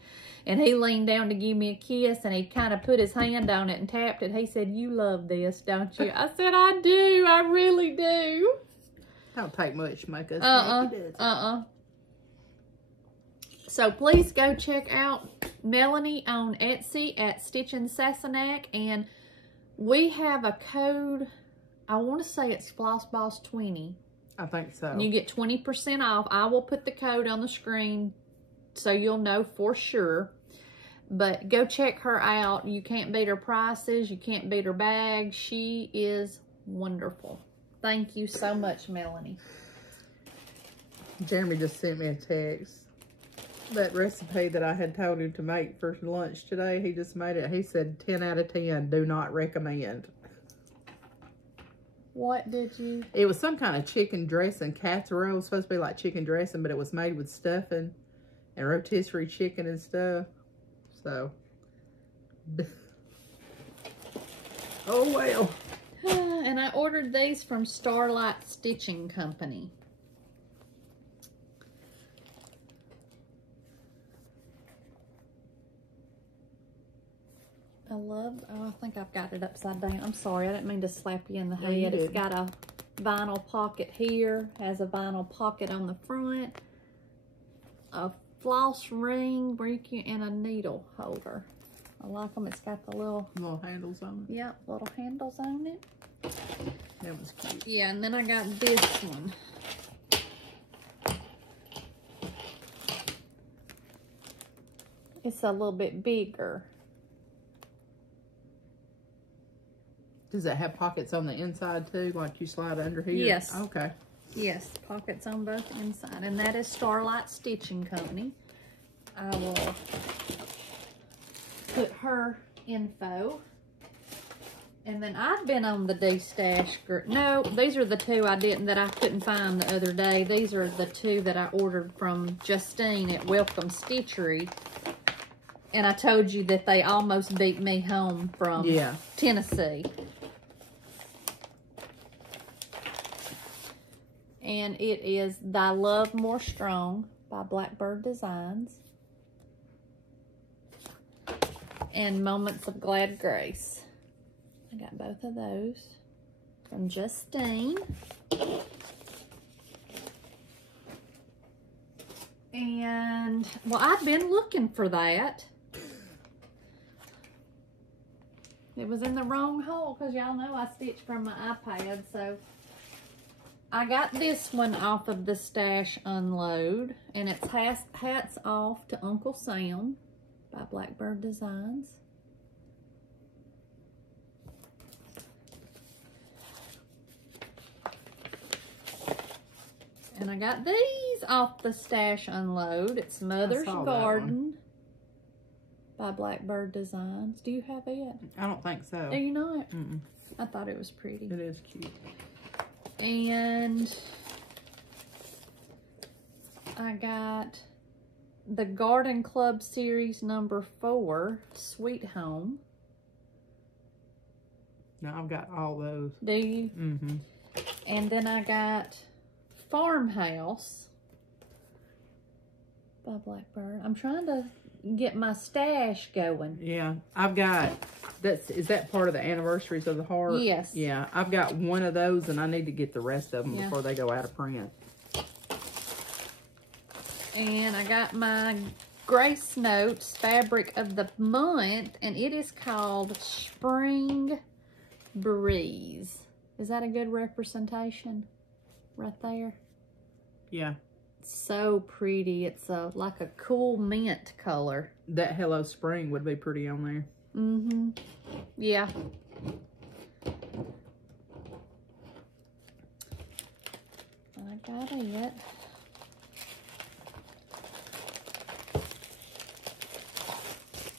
and he leaned down to give me a kiss, and he kind of put his hand on it and tapped it. He said, "You love this, don't you?" I said, "I do. I really do." Don't take much to make us So please go check out Melanie on Etsy at Stitchin' Sassenach, and we have a code. I want to say it's FlossBoss20. I think so. And you get 20% off. I will put the code on the screen so you'll know for sure. But go check her out. You can't beat her prices. You can't beat her bag. She is wonderful. Thank you so much, Melanie. Jeremy just sent me a text. That recipe that I had told him to make for lunch today, he just made it. He said 10 out of 10, do not recommend. What did you? It was some kind of chicken dressing casserole. It was supposed to be like chicken dressing, but it was made with stuffing and rotisserie chicken and stuff. So, oh well. And I ordered these from Starlight Stitching Company. I think I've got it upside down. I'm sorry, I didn't mean to slap you in the head. It's got a vinyl pocket here, has a vinyl pocket on the front, a floss ring where you can, and a needle holder. I like them. It's got the little handles on it. Yeah, little handles on it. That was cute. Yeah, and then I got this one. It's a little bit bigger. Does it have pockets on the inside too, like you slide under here? Yes. Okay. Yes, pockets on both inside. And that is Starlight Stitching Company. I will put her info. And then I've been on the D-Stash group. No, these are the two I couldn't find the other day. These are the two that I ordered from Justine at Welcome Stitchery. And I told you that they almost beat me home from Tennessee. And it is Thy Love More Strong by Blackbird Designs. And Moments of Glad Grace. I got both of those from Justine. And, well, I've been looking for that. It was in the wrong hole because y'all know I stitch from my iPad, so I got this one off of the Stash Unload, and it's Hats Off to Uncle Sam by Blackbird Designs. And I got these off the Stash Unload. It's Mother's Garden by Blackbird Designs. Do you have it? I don't think so. Do you not? I thought it was pretty. It is cute. And I got the Garden Club Series number 4, Sweet Home. No, I've got all those. Do you? Mm-hmm. And then I got Farmhouse by Blackbird. I'm trying to get my stash going. Yeah, I've got, is that part of the Anniversaries of the Heart? Yes. Yeah, I've got one of those and I need to get the rest of them before they go out of print. And I got my Grace Notes Fabric of the Month, and it is called Spring Breeze. Is that a good representation right there? Yeah. So pretty. It's like a cool mint color. That Hello Spring would be pretty on there. Mm-hmm. Yeah. I got it.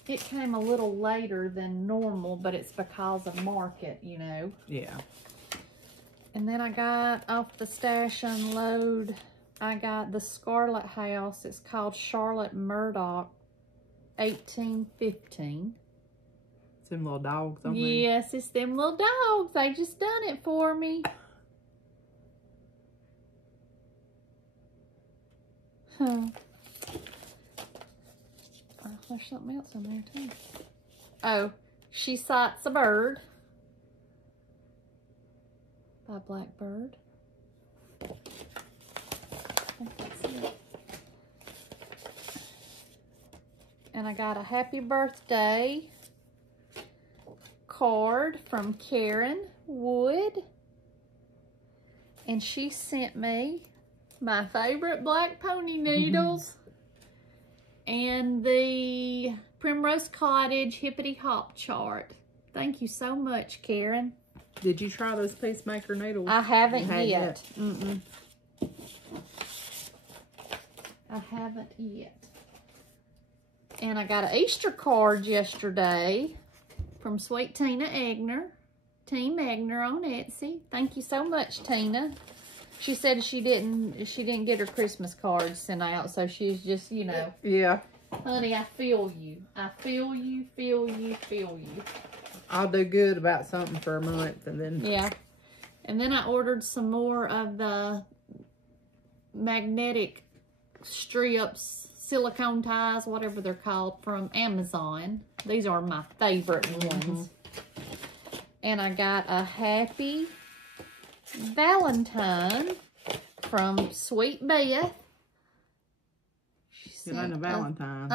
It came a little later than normal, but it's because of market, you know. Yeah. And then I got off the Stash Unload, I got the Scarlet House. It's called Charlotte Murdoch 1815. It's them little dogs on there. Yes, it's them little dogs. They just done it for me. Huh. Oh, there's something else on there too. Oh, She Sights a Bird by Blackbird. I think that's it. And I got a happy birthday card from Karen Wood. And she sent me my favorite black pony needles and the Primrose Cottage Hippity Hop chart. Thank you so much, Karen. Did you try those Peacemaker needles? I haven't yet. I haven't yet. And I got an Easter card yesterday from Sweet Tina Egner. Team Egner on Etsy. Thank you so much, Tina. She said she didn't get her Christmas cards sent out, so she's just, you know. Yeah. Honey, I feel you. I feel you, feel you, feel you. I'll do good about something for a month and then. Yeah. And then I ordered some more of the magnetic strips, silicone ties, whatever they're called, from Amazon. These are my favorite ones. And I got a Happy Valentine from Sweet Beth. It ain't a Valentine.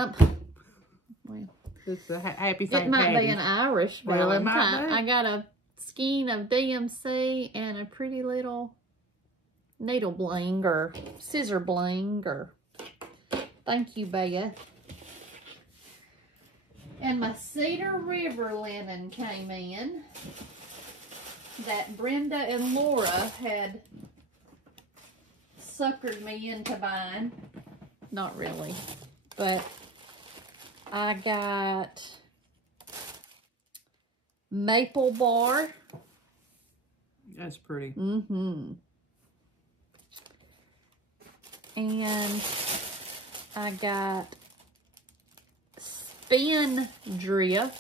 Well, it's a Happy St. it might Patty's. be an Irish Well, it might Valentine. be. I got a skein of DMC and a pretty little needle bling or scissor bling. Thank you, Beth. And my Cedar River linen came in that Brenda and Laura had suckered me into buying. Not really, but I got Maple Bar. That's pretty. And I got Spin Drift.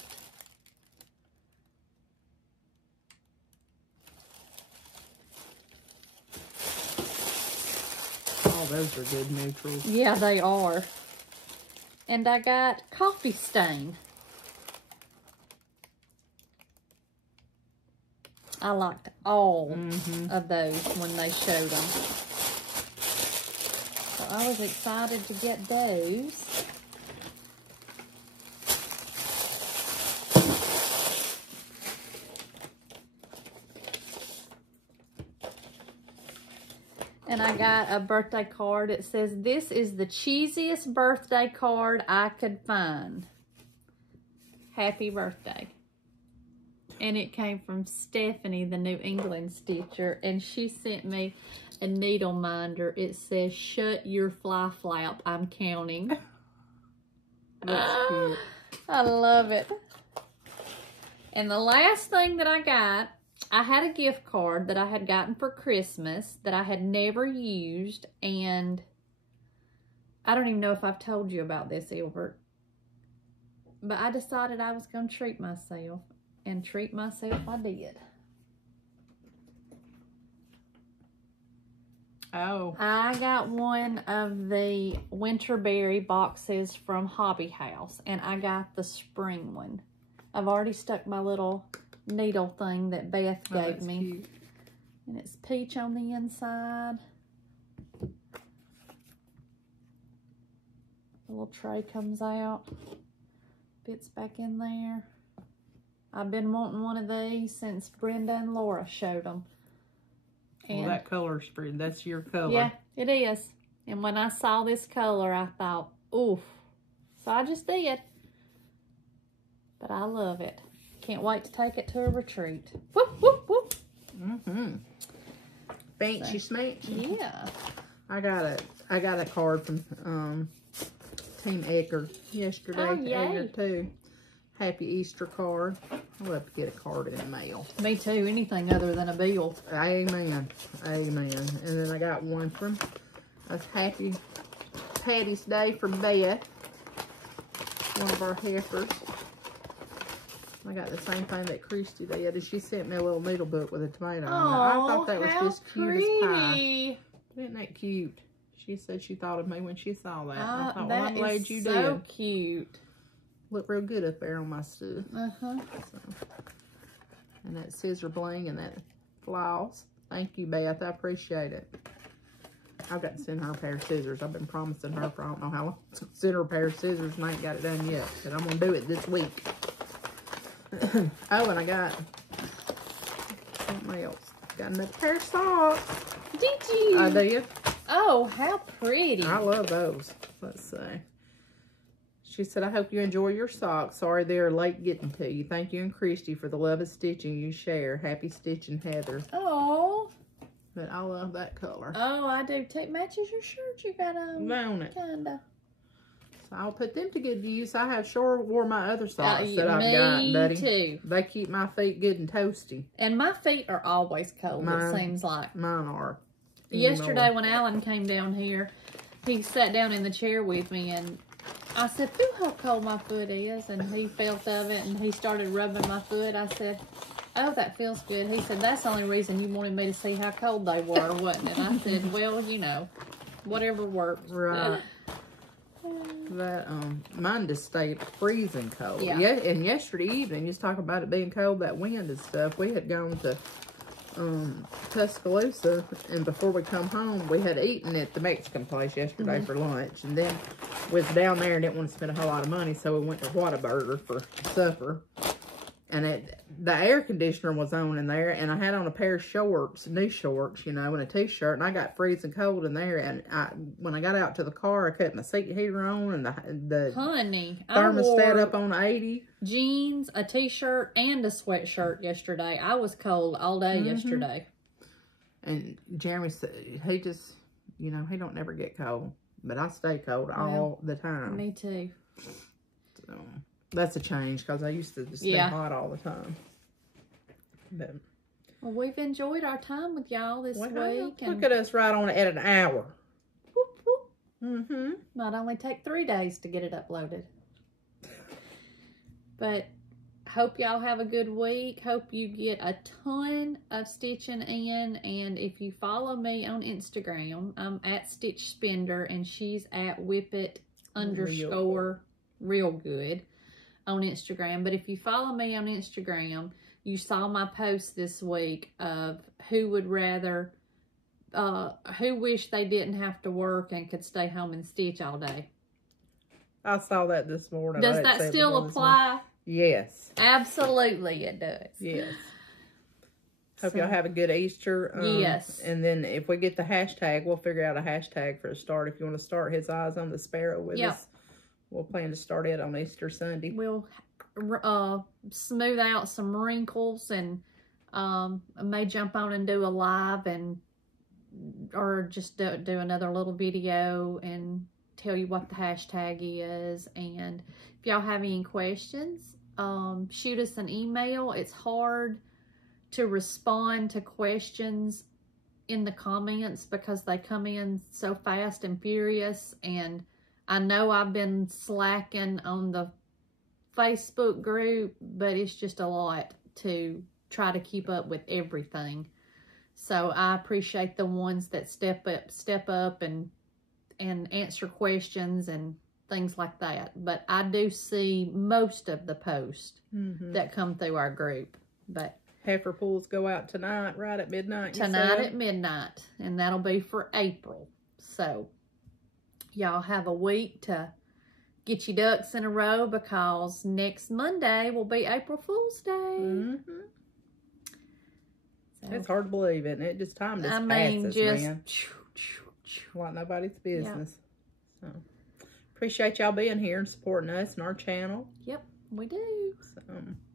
Oh, those are good neutrals. Yeah, they are. And I got Coffee Stain. I liked all of those when they showed them. So I was excited to get those. And I got a birthday card. It says, "This is the cheesiest birthday card I could find. Happy birthday." And it came from Stephanie, the New England Stitcher. And she sent me a needle minder. It says, "Shut your fly flap, I'm counting." That's cute. I love it. And the last thing that I got, I had a gift card that I had gotten for Christmas that I had never used, and I don't even know if I've told you about this, Albert, but I decided I was going to treat myself, and treat myself I did. Oh. I got one of the Winterberry boxes from Hobby House, and I got the spring one. I've already stuck my little needle thing that Beth gave me. Cute. And it's peach on the inside. The little tray comes out. Fits back in there. I've been wanting one of these since Brenda and Laura showed them. And Well, that color's pretty. That's your color. yeah, it is. And when I saw this color, I thought, oof. So I just did. But I love it. Can't wait to take it to a retreat. Whoop, whoop, whoop. Fancy smanchy. Yeah. I got a card from Team Egger yesterday. Oh, yay. Egger too. Happy Easter card. I'll have to get a card in the mail. Me too. Anything other than a bill. Amen. Amen. And then I got one from a Happy Patty's Day from Beth. one of our heifers. I got the same thing that Christy did. And she sent me a little needle book with a tomato on it. I thought that was just cute as pie. Isn't that cute? She said she thought of me when she saw that. I thought, well, I'm glad you did. So cute. Look real good up there on my stuff. So, and that scissor bling and that floss. Thank you, Beth. I appreciate it. I've got to send her a pair of scissors. I've been promising her for I don't know how long. Send her a pair of scissors and I ain't got it done yet. But I'm going to do it this week. Oh, and I got something else. Got another pair of socks. Did you? I did. Oh, how pretty. I love those. Let's see. She said, I hope you enjoy your socks. Sorry they're late getting to you. Thank you and Christy for the love of stitching you share. Happy stitching, Heather. Oh. But I love that color. Oh, I do too. Matches your shirt you got on. Don't it? Kinda. So I'll put them to good use. I have sure wore my other socks that I've got, buddy. Me too. They keep my feet good and toasty. And my feet are always cold, it seems like. Mine are. Yesterday when Alan came down here, he sat down in the chair with me and I said, "Feel how cold my foot is," and he felt of it and he started rubbing my foot. I said, "Oh, that feels good." He said, "That's the only reason you wanted me to see how cold they were, wasn't it?" I said, "Well, you know, whatever works." Right. That mine just stayed freezing cold. Yeah. And yesterday evening, just talking about it being cold, that wind and stuff. We had gone to Tuscaloosa, and before we come home, we had eaten at the Mexican place yesterday for lunch, and then we was down there and didn't want to spend a whole lot of money, so we went to Whataburger for supper. And the air conditioner was on in there, and I had on a pair of shorts, new shorts, you know, and a t-shirt, and I got freezing cold in there. And when I got out to the car, I cut my seat heater on, and the Honey, thermostat up on 80. Jeans, a t-shirt, and a sweatshirt yesterday. I was cold all day yesterday. And Jeremy said, he just, you know, he don't never get cold, but I stay cold all the time. Me too. So that's a change, because I used to just stay hot all the time. But, well, we've enjoyed our time with y'all this week. Look at us right on at an hour. Whoop, whoop. Might only take 3 days to get it uploaded. But hope y'all have a good week. Hope you get a ton of stitching in. And if you follow me on Instagram, I'm at Stitch Spender, and she's at whippet_realgood on Instagram. But if you follow me on Instagram, you saw my post this week of who would rather, who wish they didn't have to work and could stay home and stitch all day. I saw that this morning. Does that still apply? Yes. Absolutely it does. Yes. Hope y'all have a good Easter. Yes. And then if we get the hashtag, we'll figure out a hashtag for a start. If you want to start His Eyes on the Sparrow with us, we'll plan to start it on Easter Sunday. We'll smooth out some wrinkles, and I may jump on and do a live, or just do another little video and tell you what the hashtag is. And if y'all have any questions, shoot us an email. It's hard to respond to questions in the comments because they come in so fast and furious, and I know I've been slacking on the Facebook group, but it's just a lot to try to keep up with everything. So I appreciate the ones that step up and answer questions and things like that. But I do see most of the posts that come through our group. But heifer pulls go out tonight, right at midnight. Tonight at midnight, and that'll be for April. So y'all have a week to get your ducks in a row, because next Monday will be April Fool's Day. So, it's hard to believe, isn't it? Just time just passes, man. Like nobody's business. So appreciate y'all being here and supporting us and our channel. Yep, we do. So,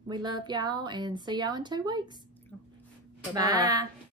we love y'all, and see y'all in 2 weeks. Bye-bye. Bye.